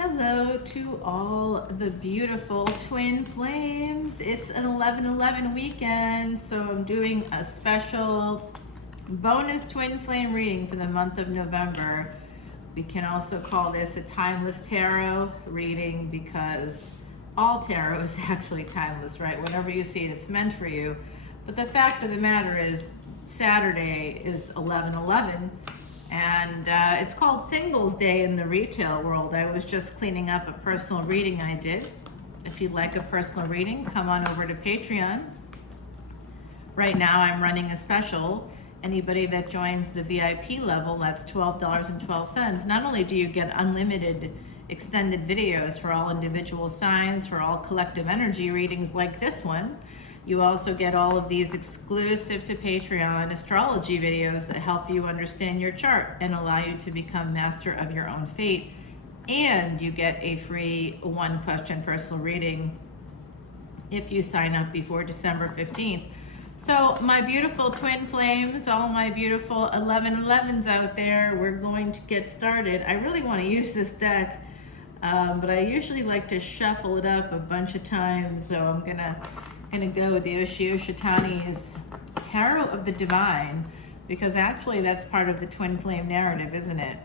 Hello to all the beautiful twin flames. It's an 11/11 weekend, so I'm doing a special bonus twin flame reading for the month of November. We can also call this a timeless tarot reading because all tarot is actually timeless, right? Whenever you see it, it's meant for you. But the fact of the matter is, Saturday is 11/11. And it's called Singles Day in the retail world. I was just cleaning up a personal reading I did. If you'd like a personal reading, come on over to Patreon. Right now I'm running a special. Anybody that joins the VIP level, that's $12.12. Not only do you get unlimited extended videos for all individual signs, for all collective energy readings like this one, you also get all of these exclusive to Patreon astrology videos that help you understand your chart and allow you to become master of your own fate. And you get a free 1-question personal reading if you sign up before December 15th. So my beautiful twin flames, all my beautiful 11/11s out there, we're going to get started. I really want to use this deck, but I usually like to shuffle it up a bunch of times, so I'm gonna go with the Oshio-Shitani's Tarot of the Divine, because actually that's part of the twin flame narrative, isn't it?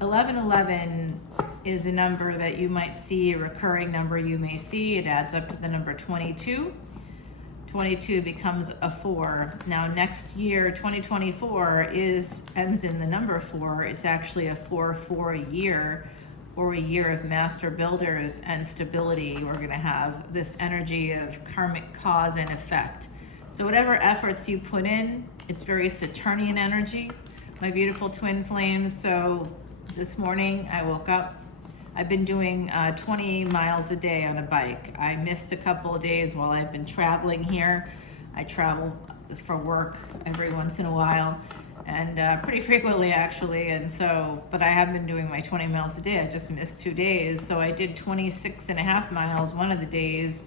11/11 is a number that you might see, a recurring number you may see. It adds up to the number 22. 22 becomes a 4. Now next year, 2024, ends in the number 4. It's actually a 4-4 year, or a year of master builders and stability. We're going to have this energy of karmic cause and effect. So whatever efforts you put in, it's very Saturnian energy, my beautiful twin flames. So this morning I woke up. I've been doing 20 miles a day on a bike. I missed a couple of days while I've been traveling here. I travel for work every once in a while, and pretty frequently actually, and so, but I have been doing my 20 miles a day. I just missed 2 days, so I did 26.5 miles one of the days,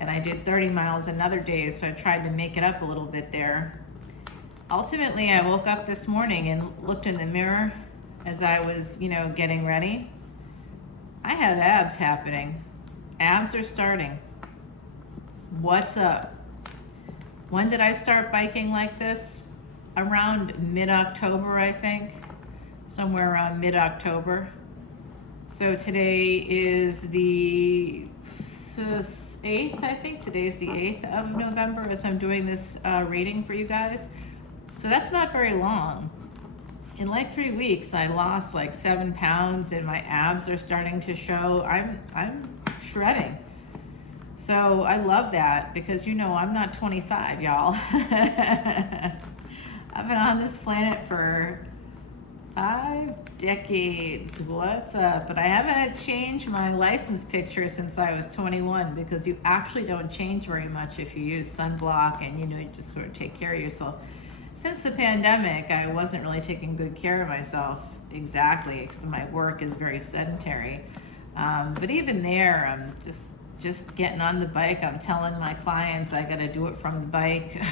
and I did 30 miles another day, so I tried to make it up a little bit there. Ultimately, I woke up this morning and looked in the mirror as I was, getting ready. I have abs happening. Abs are starting. What's up? When did I start biking like this? Around mid-October, I think. Somewhere around mid-October. So today is the 8th, I think. Today's the 8th of November as I'm doing this reading for you guys. So that's not very long. In like 3 weeks, I lost like 7 pounds and my abs are starting to show. I'm shredding. So I love that because, I'm not 25, y'all. I've been on this planet for 5 decades. What's up? But I haven't changed my license picture since I was 21, because you actually don't change very much if you use sunblock and, you just sort of take care of yourself. Since the pandemic, I wasn't really taking good care of myself exactly, because my work is very sedentary. But even there, I'm just getting on the bike. I'm telling my clients I got to do it from the bike,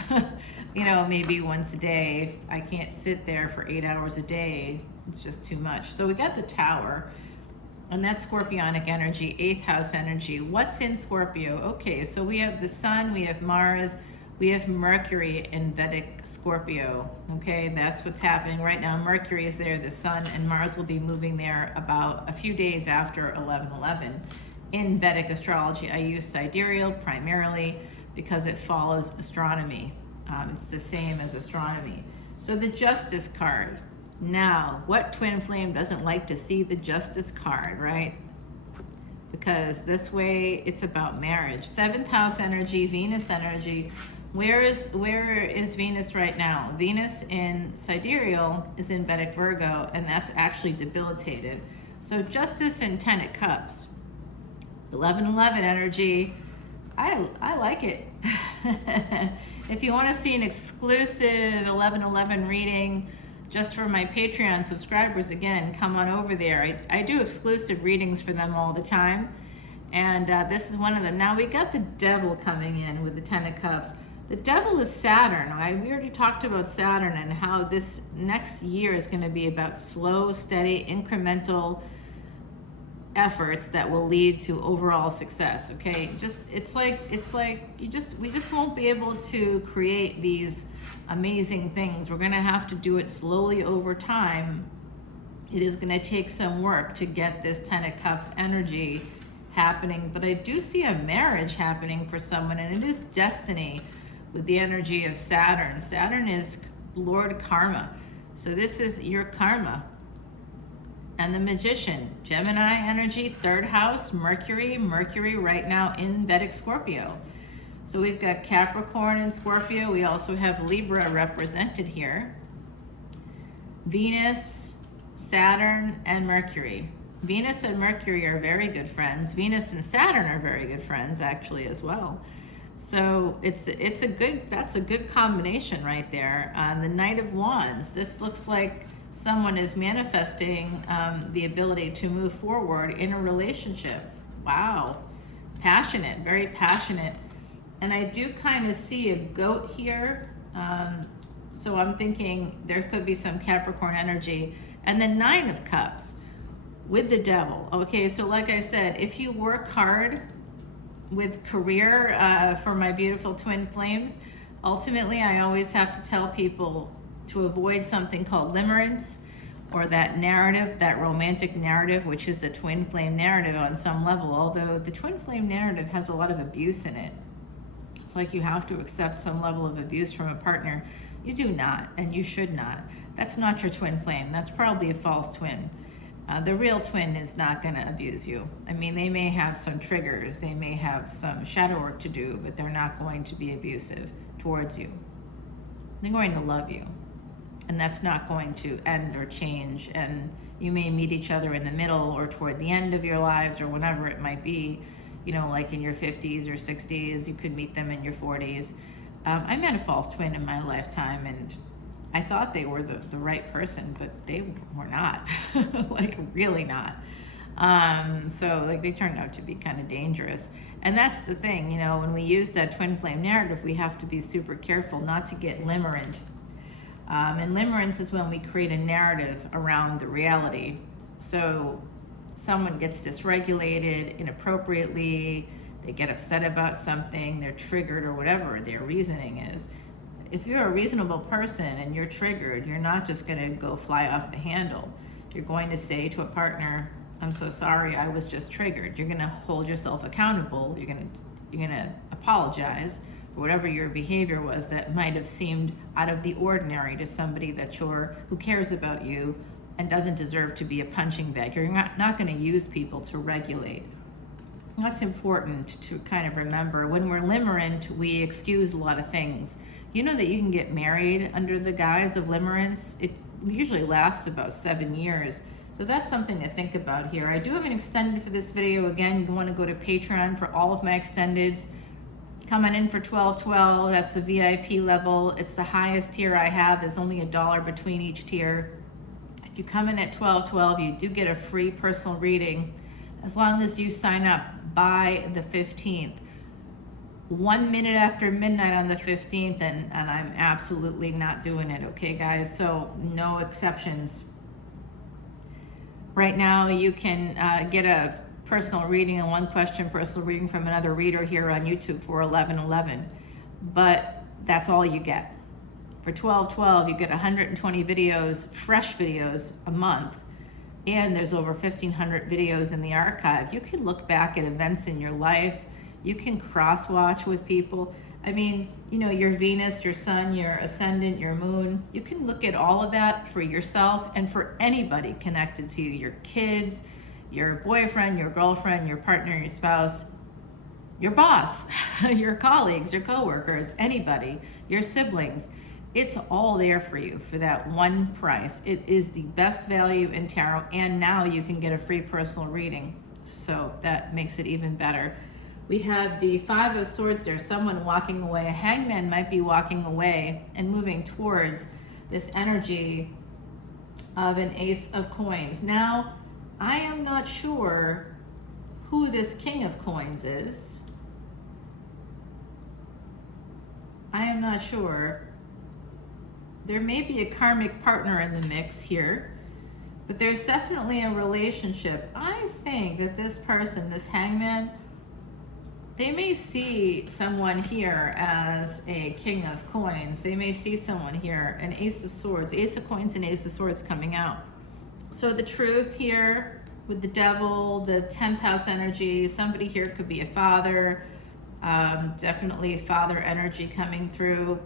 maybe once a day. I can't sit there for 8 hours a day. It's just too much. So we got the Tower, and that's Scorpionic energy, 8th house energy. What's in Scorpio? Okay, so we have the Sun, we have Mars, we have Mercury in Vedic Scorpio. Okay, that's what's happening right now. Mercury is there, the Sun, and Mars will be moving there about a few days after 11/11. In Vedic astrology, I use sidereal primarily because it follows astronomy. It's the same as astronomy. So the Justice card. Now, what twin flame doesn't like to see the Justice card, right? Because this way it's about marriage. 7th house energy, Venus energy. Where is Venus right now? Venus in sidereal is in Vedic Virgo, and that's actually debilitated. So Justice and 10 of Cups. 11/11 energy, I like it. If you want to see an exclusive 11/11 reading just for my Patreon subscribers, again, come on over there. I do exclusive readings for them all the time, and this is one of them. Now we got the Devil coming in with the 10 of Cups. The Devil is Saturn. We already talked about Saturn and how this next year is going to be about slow, steady, incremental efforts that will lead to overall success. Okay, we just won't be able to create these amazing things. We're going to have to do it slowly over time. It is going to take some work to get this Ten of Cups energy happening, but I do see a marriage happening for someone, and it is destiny with the energy of Saturn. Saturn is Lord Karma, so this is your karma. And the Magician, Gemini energy, third house, Mercury right now in Vedic Scorpio. So we've got Capricorn and Scorpio. We also have Libra represented here. Venus, Saturn, and Mercury. Venus and Mercury are very good friends. Venus and Saturn are very good friends actually as well. So that's a good combination right there. The Knight of Wands. This looks like someone is manifesting the ability to move forward in a relationship. Wow. Passionate, very passionate. And I do kind of see a goat here. So I'm thinking there could be some Capricorn energy. And the Nine of Cups with the Devil. Okay, so like I said, if you work hard with career for my beautiful twin flames, ultimately I always have to tell people to avoid something called limerence, or that narrative, that romantic narrative, which is the twin flame narrative on some level, although the twin flame narrative has a lot of abuse in it. It's like you have to accept some level of abuse from a partner. You do not, and you should not. That's not your twin flame. That's probably a false twin. The real twin is not going to abuse you. I mean, they may have some triggers, they may have some shadow work to do, but they're not going to be abusive towards you. They're going to love you. And that's not going to end or change. And you may meet each other in the middle or toward the end of your lives or whenever it might be, you know, like in your 50s or 60s. You could meet them in your 40s. I met a false twin in my lifetime, and I thought they were the right person, but they were not. Like, really not. So like they turned out to be kind of dangerous. And that's the thing, you know, when we use that twin flame narrative, we have to be super careful not to get limerent. And limerence is when we create a narrative around the reality. So someone gets dysregulated inappropriately, they get upset about something, they're triggered or whatever their reasoning is. If you're a reasonable person and you're triggered, you're not just going to go fly off the handle. You're going to say to a partner, I'm so sorry, I was just triggered. You're going to hold yourself accountable. You're going to apologize for whatever your behavior was that might have seemed out of the ordinary to somebody who cares about you and doesn't deserve to be a punching bag. You're not going to use people to regulate. That's important to kind of remember. When we're limerent, we excuse a lot of things. You know that you can get married under the guise of limerence. It usually lasts about 7 years. So that's something to think about here. I do have an extended for this video. Again, you want to go to Patreon for all of my extendeds. Coming in for $12.12, that's the VIP level. It's the highest tier I have. There's only $1 between each tier. If you come in at $12.12, you do get a free personal reading as long as you sign up by the 15th. 1 minute after midnight on the 15th, and I'm absolutely not doing it, okay, guys? So no exceptions. Right now, you can get a personal reading, a one-question personal reading from another reader here on YouTube for $11.11, but that's all you get. For $12.12, you get 120 videos, fresh videos a month, and there's over 1,500 videos in the archive. You can look back at events in your life. You can cross-watch with people. I mean, you know, your Venus, your Sun, your Ascendant, your Moon. You can look at all of that for yourself and for anybody connected to you, your kids, your boyfriend, your girlfriend, your partner, your spouse, your boss, your colleagues, your coworkers, anybody, your siblings. It's all there for you for that one price. It is the best value in tarot, and now you can get a free personal reading. So that makes it even better. We have the Five of Swords there, someone walking away. A hangman might be walking away and moving towards this energy of an Ace of Coins. Now, I am not sure who this King of Coins is. I am not sure. There may be a karmic partner in the mix here. But there's definitely a relationship. I think that this person, this hangman, they may see someone here as a king of coins. They may see someone here, an ace of swords, ace of coins and ace of swords coming out. So the truth here with the devil, the 10th house energy, somebody here could be a father, definitely father energy coming through.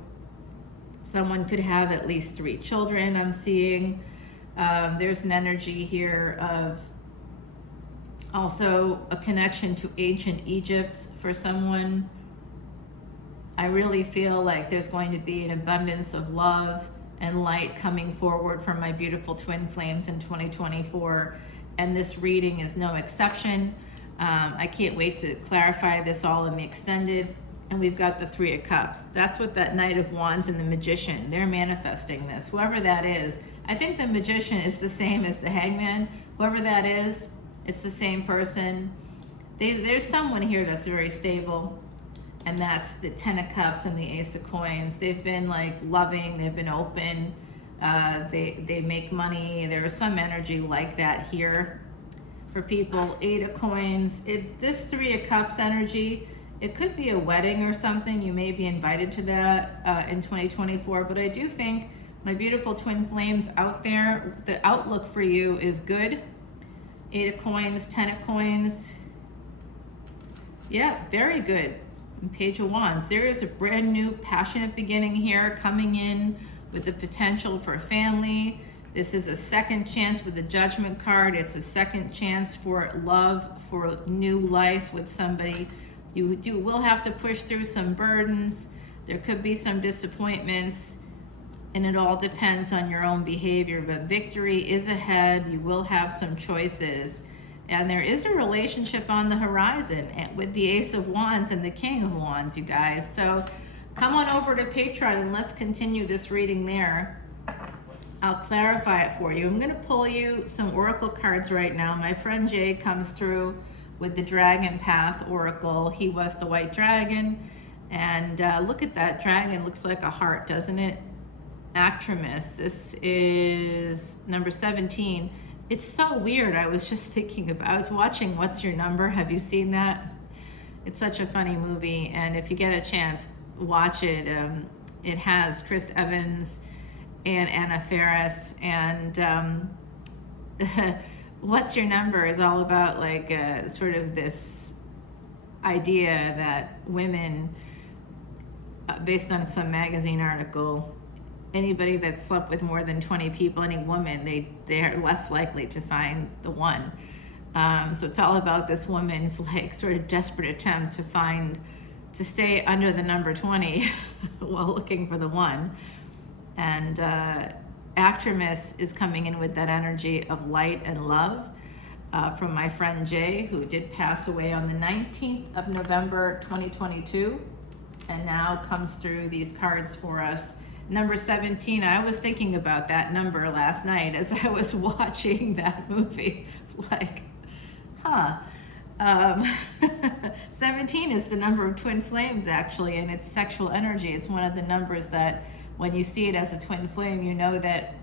Someone could have at least 3 children, I'm seeing. There's an energy here of also a connection to ancient Egypt for someone. I really feel like there's going to be an abundance of love and light coming forward from my beautiful twin flames in 2024. And this reading is no exception. I can't wait to clarify this all in the extended. And we've got the 3 of Cups. That's what that Knight of Wands and the Magician, they're manifesting this. Whoever that is, I think the Magician is the same as the Hangman. Whoever that is, it's the same person. There's someone here that's very stable, and that's the 10 of Cups and the Ace of Coins. They've been like loving, they've been open, they make money. There's some energy like that here for people. 8 of Coins, this 3 of Cups energy, it could be a wedding or something. You may be invited to that in 2024, but I do think my beautiful twin flames out there, the outlook for you is good. 8 of Coins, 10 of Coins. Yeah, very good. And Page of Wands. There is a brand new passionate beginning here coming in with the potential for a family. This is a second chance with the Judgment card. It's a second chance for love, for new life with somebody. You will have to push through some burdens. There could be some disappointments, and it all depends on your own behavior, but victory is ahead. You will have some choices, and there is a relationship on the horizon with the Ace of Wands and the King of Wands, you guys. So come on over to Patreon and let's continue this reading there. I'll clarify it for you. I'm going to pull you some oracle cards right now. My friend Jay comes through with the Dragon Path Oracle. He was the white dragon, and look at that dragon. Looks like a heart, doesn't it? Actrimus, this is number 17. It's so weird. I was just thinking about, I was watching What's Your Number? Have you seen that? It's such a funny movie, and if you get a chance, watch it. It has Chris Evans and Anna Faris, and What's Your Number is all about like sort of this idea that women, based on some magazine article, anybody that slept with more than 20 people, any woman, they're less likely to find the one. So it's all about this woman's like sort of desperate attempt to stay under the number 20 while looking for the one. And Actrimus is coming in with that energy of light and love from my friend Jay, who did pass away on the 19th of November 2022, and now comes through these cards for us. Number 17, I was thinking about that number last night as I was watching that movie. Like, 17 is the number of twin flames, actually, and it's sexual energy. It's one of the numbers that when you see it as a twin flame, you know that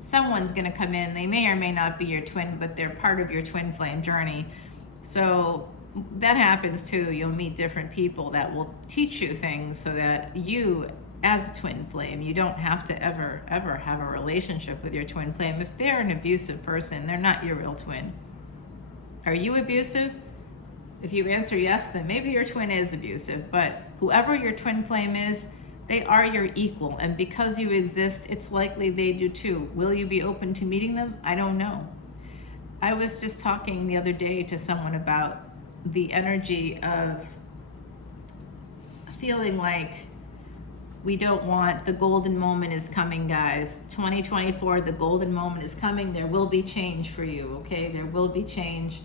someone's going to come in. They may or may not be your twin, but they're part of your twin flame journey. So that happens too. You'll meet different people that will teach you things so that you, as a twin flame, you don't have to ever have a relationship with your twin flame. If they're an abusive person, they're not your real twin. Are you abusive? If you answer yes, then maybe your twin is abusive, but whoever your twin flame is, they are your equal, and because you exist, it's likely they do too. Will you be open to meeting them? I don't know. I was just talking the other day to someone about the energy of feeling like we don't want, the golden moment is coming, guys. 2024, the golden moment is coming. There will be change for you, okay? There will be change.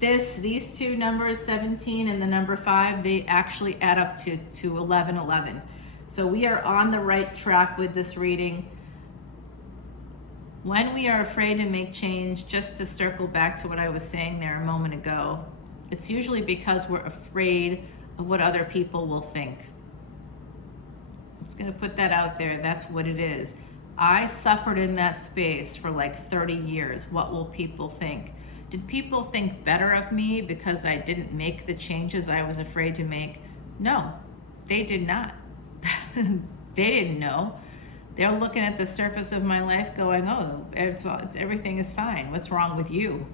These two numbers, 17 and the number 5, they actually add up to 1111. So we are on the right track with this reading. When we are afraid to make change, just to circle back to what I was saying there a moment ago, it's usually because we're afraid of what other people will think. It's going to put that out there. That's what it is. I suffered in that space for like 30 years. What will people think? Did people think better of me because I didn't make the changes I was afraid to make? No, they did not. They didn't know. They're looking at the surface of my life going, oh, everything is fine. What's wrong with you?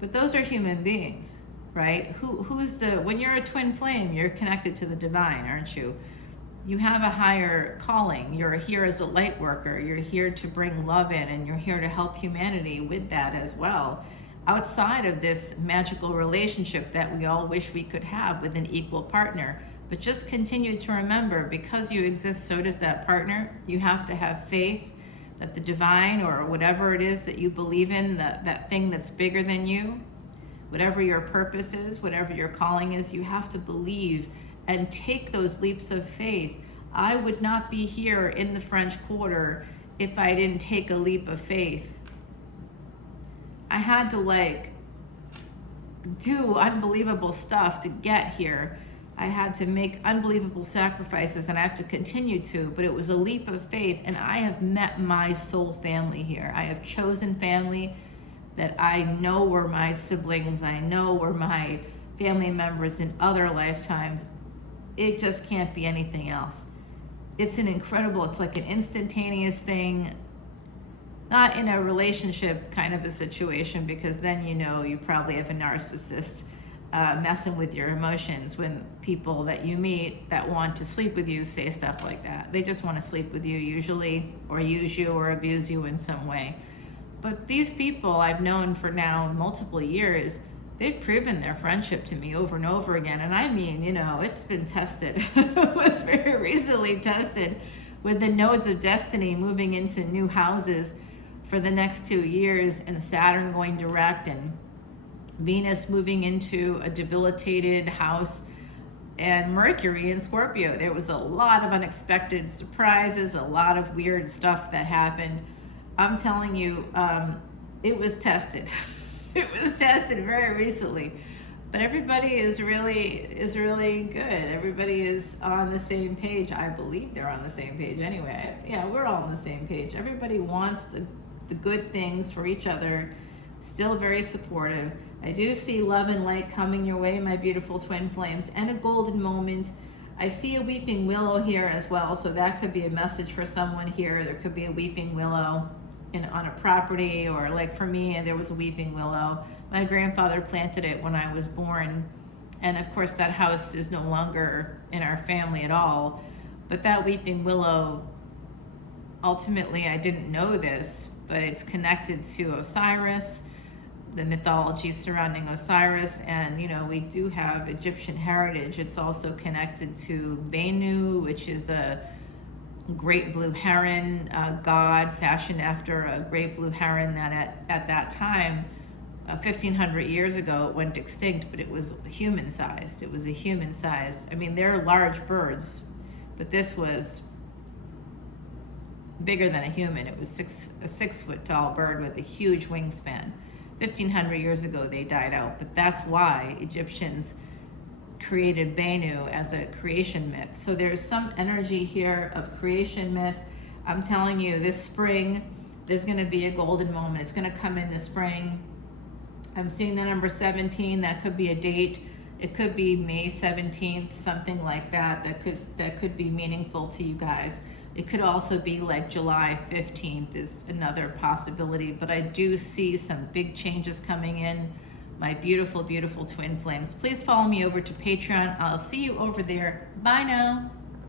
But those are human beings, right? When you're a twin flame, you're connected to the divine, aren't you? You have a higher calling. You're here as a light worker. You're here to bring love in, and you're here to help humanity with that as well. Outside of this magical relationship that we all wish we could have with an equal partner. But just continue to remember, because you exist, so does that partner. You have to have faith that the divine, or whatever it is that you believe in, that thing that's bigger than you, whatever your purpose is, whatever your calling is, you have to believe and take those leaps of faith. I would not be here in the French Quarter if I didn't take a leap of faith. I had to do unbelievable stuff to get here. I had to make unbelievable sacrifices, and I have to continue to, but it was a leap of faith, and I have met my soul family here. I have chosen family that I know were my siblings, I know were my family members in other lifetimes. It just can't be anything else. It's like an instantaneous thing, not in a relationship kind of a situation, because then you probably have a narcissist messing with your emotions when people that you meet that want to sleep with you say stuff like that. They just want to sleep with you usually, or use you or abuse you in some way. But these people I've known for now multiple years, they've proven their friendship to me over and over again. And I mean, it's been tested. It was very recently tested with the nodes of destiny moving into new houses for the next 2 years, and Saturn going direct, and Venus moving into a debilitated house, and Mercury in Scorpio. There was a lot of unexpected surprises, a lot of weird stuff that happened. I'm telling you, it was tested. It was tested very recently. But everybody is really good. Everybody is on the same page. I believe they're on the same page anyway. Yeah, we're all on the same page. Everybody wants the good things for each other. Still very supportive. I do see love and light coming your way, my beautiful twin flames, and a golden moment. I see a weeping willow here as well, so that could be a message for someone here. There could be a weeping willow on a property, or like for me, there was a weeping willow. My grandfather planted it when I was born, and of course that house is no longer in our family at all. But that weeping willow, ultimately, I didn't know this, but it's connected to Osiris, the mythology surrounding Osiris, and we do have Egyptian heritage. It's also connected to Venu, which is a great blue heron god fashioned after a great blue heron that at that time, 1,500 years ago, it went extinct, but it was human-sized. It was a human-sized. I mean, they're large birds, but this was bigger than a human. It was a 6-foot-tall bird with a huge wingspan. 1,500 years ago, they died out, but that's why Egyptians created Bennu as a creation myth. So there's some energy here of creation myth. I'm telling you, this spring, there's going to be a golden moment. It's going to come in the spring. I'm seeing the number 17. That could be a date. It could be May 17th, something like that. That could be meaningful to you guys. It could also be like July 15th is another possibility. But I do see some big changes coming in. My beautiful, beautiful twin flames. Please follow me over to Patreon. I'll see you over there. Bye now.